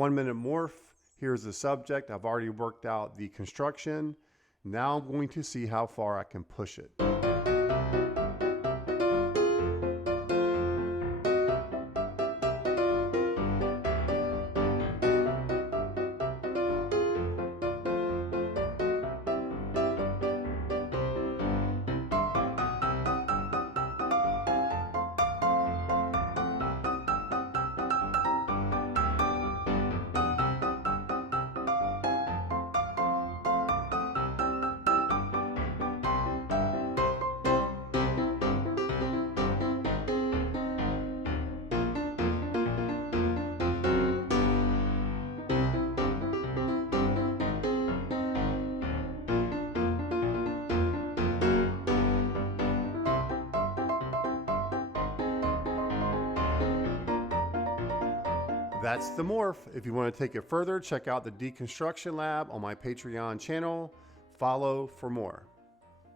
1 Minute Morph. Here's the subject. I've already worked out the construction. Now I'm going to see how far I can push it. That's the morph. If you want to take it further, check out the Deconstruction Lab on my Patreon channel. Follow for more.